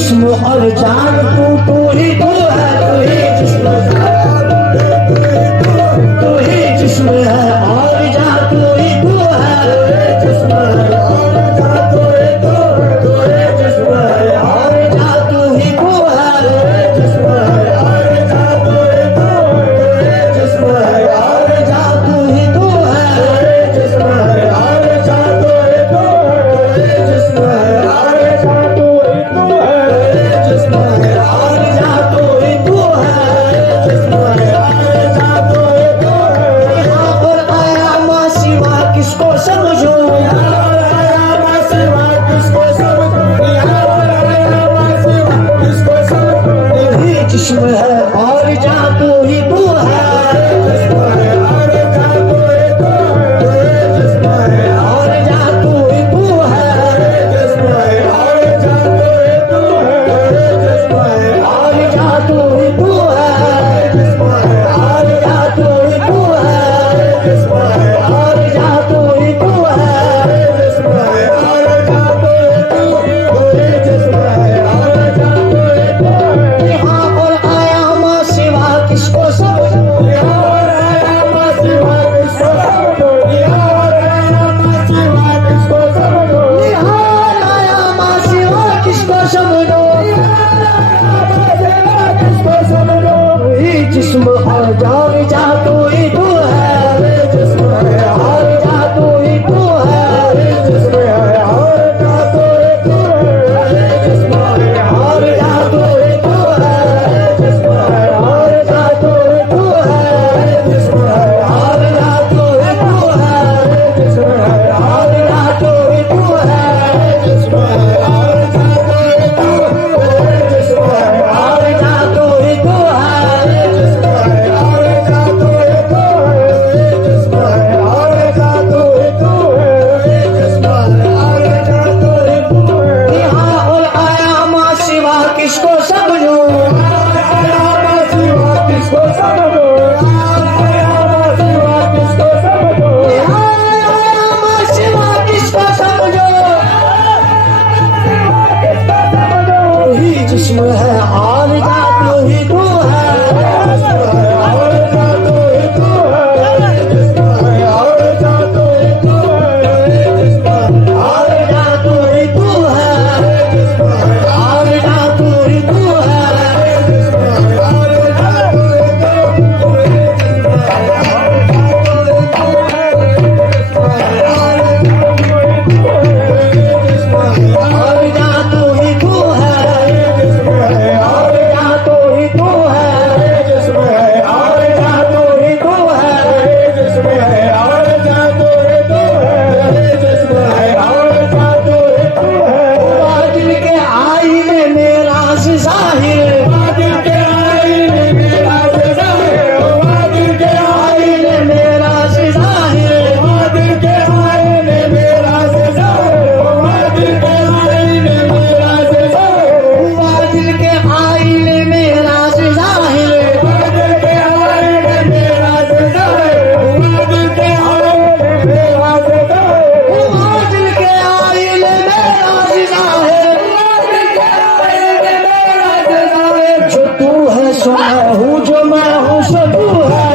जिस्म और जान तू ही तो है, तू ही जिस्म तू ही जिस्म है और जान तू ही तो है, जिस्म है और जान तू ही तो, तू ही जिस्म है और जान तू ही तो है, जिस्म है और जान तू ही तो, तू ही जिस्म है और जान तू ही तो है, जिस्म है और जान तू ही तो, तू ही जिस्म है और जान तू ही तो है, जिस्म है और जान तू ही तो है, जिस्म है और जान तू ही तो है। यहाँ पर आया माँ सिवा किसको समझो, यहाँ पर आया माँ सिवा किसको समझो, यहाँ पर आया माँ सिवा किसको समझो। तू ही जिस्म है और जान तू ही तो है, जिस्म है और जान तू ही तो है, जिस्म है और जान तू ही तो है, जिस्म है और जान तू ही तो है, जिस्म है और जान तू ही तो है, जिस्म है और जान तू ही तो है, जिस्म है और जान तू ही तो है, जिस्म है और जान तू ही तो है, जिस्म है और जान तू ही तो है। यहाँ पर आया माँ सिवा किसको समझो, यहाँ पर आया माँ सिवा किसको समझो, यहाँ पर आया माँ सिवा किसको समझो, यहाँ आया माँ सिवा किसको समझो, किसको समझो। तू ही जिस्म और जान जा तू ही तो है, जिस्म है और जा तू ही तो है, जिस्म है और जा तू ही तो है, जिस्म है और जा तू ही तो है, जिस्म है और जा तू ही तो है, जिस्म है और जा तू ही तो है, जिस्म है और जा तू ही तो है, जिस्म है और जा तू ही तो है, जिस्म है और जा तू ही तो है, जिस्म है और जा तू ही तो है, जिस्म है और जा तू ही तो है, जिस्म है और जा तू ही तो है। यहाँ और आया माँ सिवा किसको समझो, आया माँ सिवा किसको समझो, आया माँ सिवा किसको समझो, आया माँ सिवा किसको समझो, तू ही जिस्म है और जा तू ही तो है, जिस्म है और जा तू ही तो है, जिस्म है और जा तू ही तो है, जिस्म है और जा तू ही तो है, जिस्म है और जा तू ही तो है, जिस्म है और जा तू ही तो है, जिस्म है और जा तू ही तो है, जिस्म है और जा तू ही तो है, जिस्म है और जा तू ही तो है, जिस्म है और जा तू ही तो है, जिस्म है और जा तू ही तो है, जिस्म है और जा तू ही तो है, जिस्म है और जा तू ही तो है। बादल के आईने में राज ज़ाहिर, बादल के आईने में राज ज़ाहिर, बादल के आईने में राज ज़ाहिर, बादल के आईने में राज ज़ाहिर, बादल के आईने में राज ज़ाहिर, बादल के आईने में राज ज़ाहिर, बादल के आईने में राज ज़ाहिर, बादल के आईने में राज ज़ाहिर, बादल के आईने में राज ज़ाहिर, बादल के आईने में राज ज़ाहिर। जो तू है सो मैं हूँ, जो मैं हूँ सो तू है,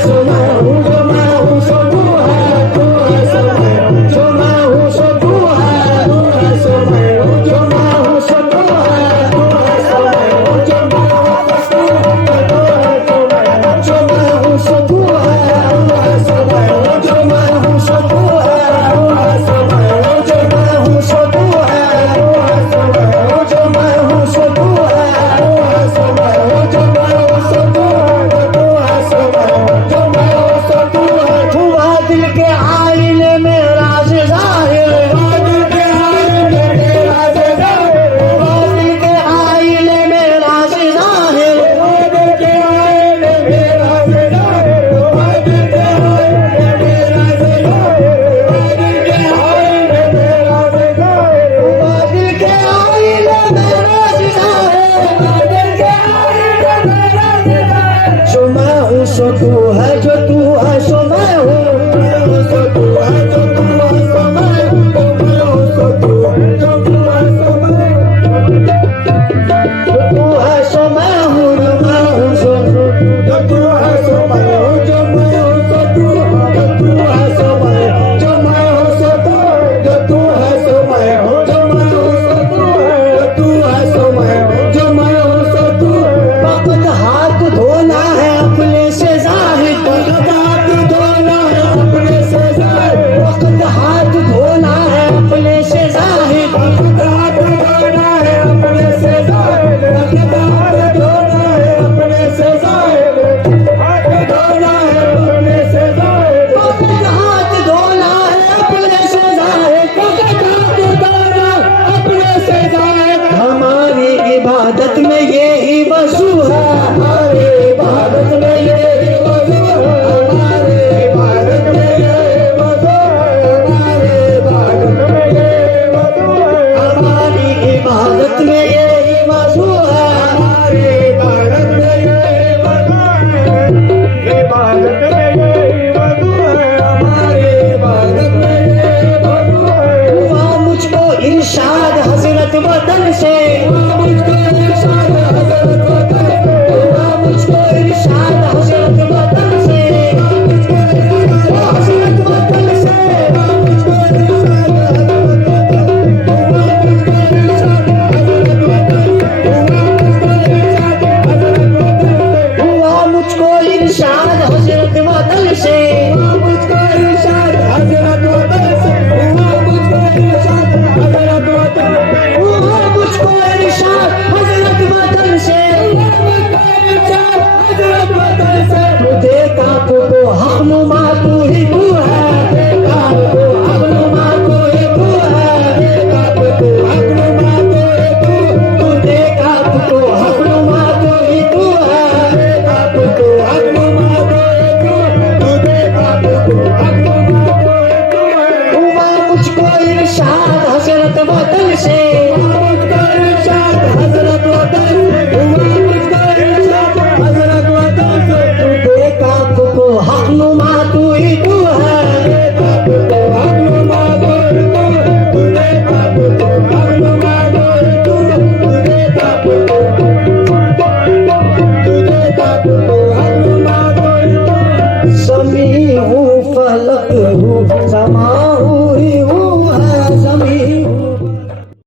सो मैं हूँ, जो मैं हूँ सो तू है, तू है सो मैं हूँ, जो मैं हूँ सो तू है, तू है सो मैं हूँ, जो मैं हूँ सो तू है, तू है सो मैं हूँ, जो मैं हूँ सो तू है, तू है सो मैं हूँ, जो मैं हूँ सो तू है, तू है सो मैं हूँ, जो मैं हूँ सो तू है, तू है सो मैं हूँ, जो मैं हूँ सो तू है, तू है सो मैं हूँ, जो मैं हूँ सो तू है, तू है सो मैं हूँ, जो मैं मौजू है। हमारे भारत में ये वजू है, ये भारत में ये वजू है, हमारे भारत में ये वजू है। हुआ मुझको इरशाद हजरत वतन से, हुआ मुझको इरशाद हज़रत वतन से, हुआ मुझको इरशाद हजरत वतन से, हजरत वतन से। हुआ मुझको इरशाद हजरत वतन से, हुआ मुझको इरशाद हज़रत वतन से, हुआ मुझको इरशाद हज़रत वतन से, हुआ मुझको इरशाद हजरत वतन से। हज़रत वतन से। देखा तो हक़नुमा तू ही तू है, देखा तो हक़नुमा तू ही तू है, देखा तो हक़नुमा तू ही तू देखा तो हक़नुमा तू ही तू है, देखा तो हक़नुमा तू ही तू देखा तो हक़नुमा तू ही तू है। हुआ मुझको इरशाद हजरत वतन से,